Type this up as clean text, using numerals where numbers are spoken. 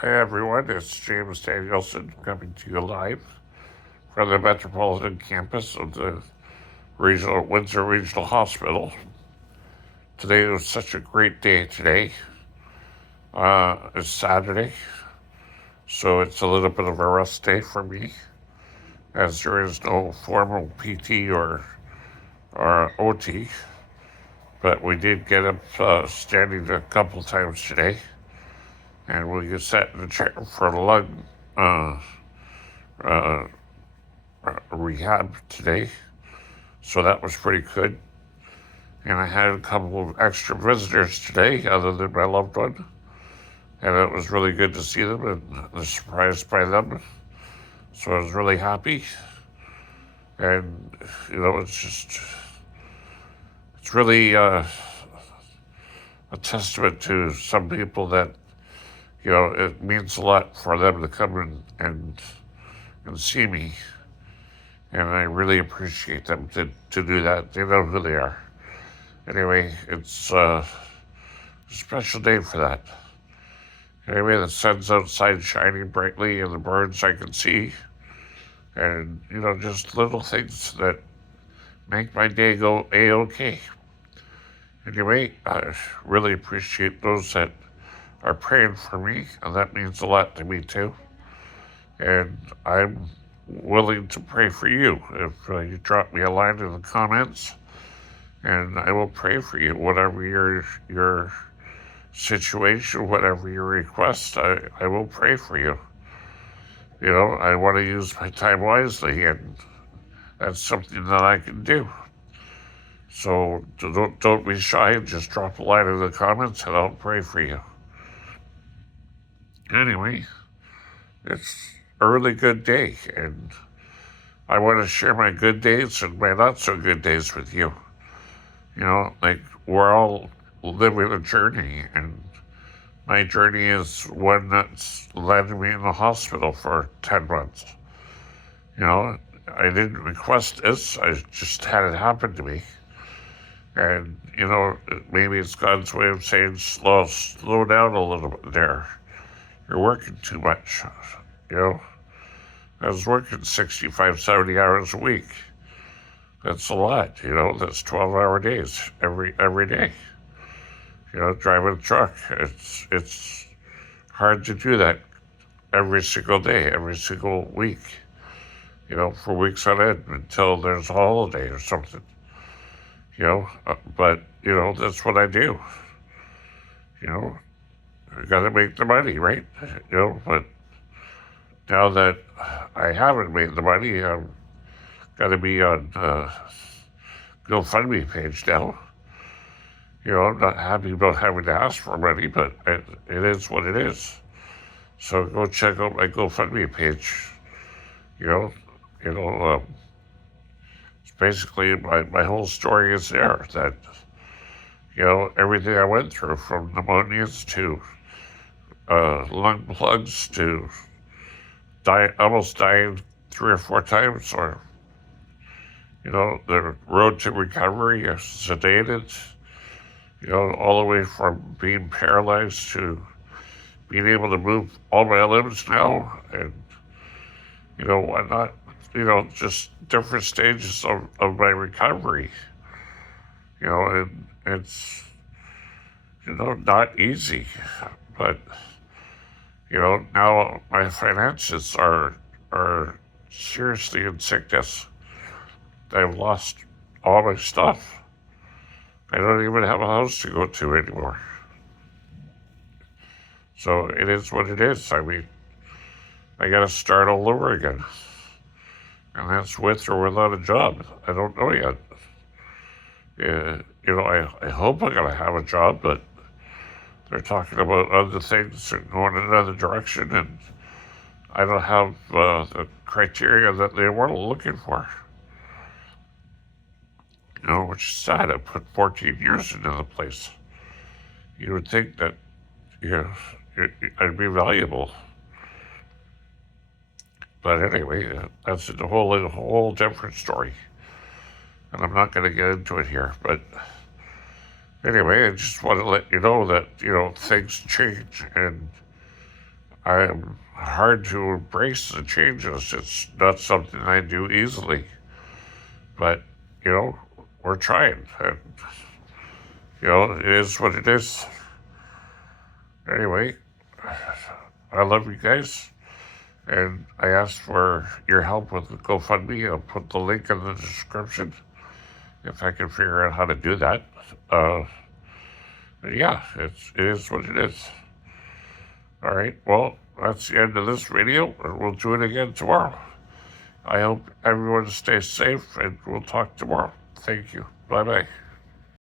Hi everyone, it's James Danielson coming to you live from the Metropolitan Campus of the Windsor Regional Hospital. Today was such a great day today. It's Saturday, so it's a little bit of a rest day for me, as there is no formal PT or OT, but we did get up standing a couple times today, and we sat in the chair for lung uh, uh, rehab today, so that was pretty good. And I had a couple of extra visitors today, other than my loved one, and it was really good to see them and was surprised by them. So I was really happy, and it's really a testament to some people that it means a lot for them to come and see me, and I really appreciate them to do that. They know who they are. Anyway, it's a special day for that. Anyway, the sun's outside shining brightly and the birds I can see. And, just little things that make my day go A-OK. Anyway, I really appreciate those that are praying for me, and that means a lot to me too. And I'm willing to pray for you. If you drop me a line in the comments, and I will pray for you, whatever your situation, whatever your request, I will pray for you. I want to use my time wisely, and that's something that I can do. So don't be shy and just drop a line in the comments, and I'll pray for you. Anyway, it's a really good day, and I want to share my good days and my not so good days with you. Like we're all living a journey, and my journey is one that's landed me in the hospital for 10 months. I didn't request this, I just had it happen to me. And, maybe it's God's way of saying, slow down a little bit there. You're working too much. I was working 65, 70 hours a week. That's a lot, that's 12-hour days every day. Driving a truck. It's hard to do that every single day, every single week, for weeks on end until there's a holiday or something, but, that's what I do. I gotta make the money, right? But now that I haven't made the money, I'm gotta be on GoFundMe page now. I'm not happy about having to ask for money, but it is what it is. So go check out my GoFundMe page. It's basically my whole story is there. That everything I went through, from pneumonias to lung plugs to almost dying 3 or 4 times, or the road to recovery, sedated. All the way from being paralyzed to being able to move all my limbs now, and whatnot. Just different stages of my recovery. And it's not easy, but now my finances are seriously in sickness. I've lost all my stuff. I don't even have a house to go to anymore. So it is what it is. I mean, I gotta start all over again. And that's with or without a job. I don't know yet. I hope I'm gonna have a job, but they're talking about other things and going in another direction, and I don't have the criteria that they were looking for. Which is sad. I put 14 years into the place. You would think that, I'd be valuable. But anyway, that's a whole different story. And I'm not going to get into it here. But anyway, I just want to let you know that, things change. And I am hard to embrace the changes. It's not something I do easily. But, we're trying. And, it is what it is. Anyway, I love you guys. And I asked for your help with the GoFundMe. I'll put the link in the description if I can figure out how to do that. Yeah, it is what it is. All right, well, that's the end of this video, and we'll do it again tomorrow. I hope everyone stays safe, and we'll talk tomorrow. Thank you. Bye-bye.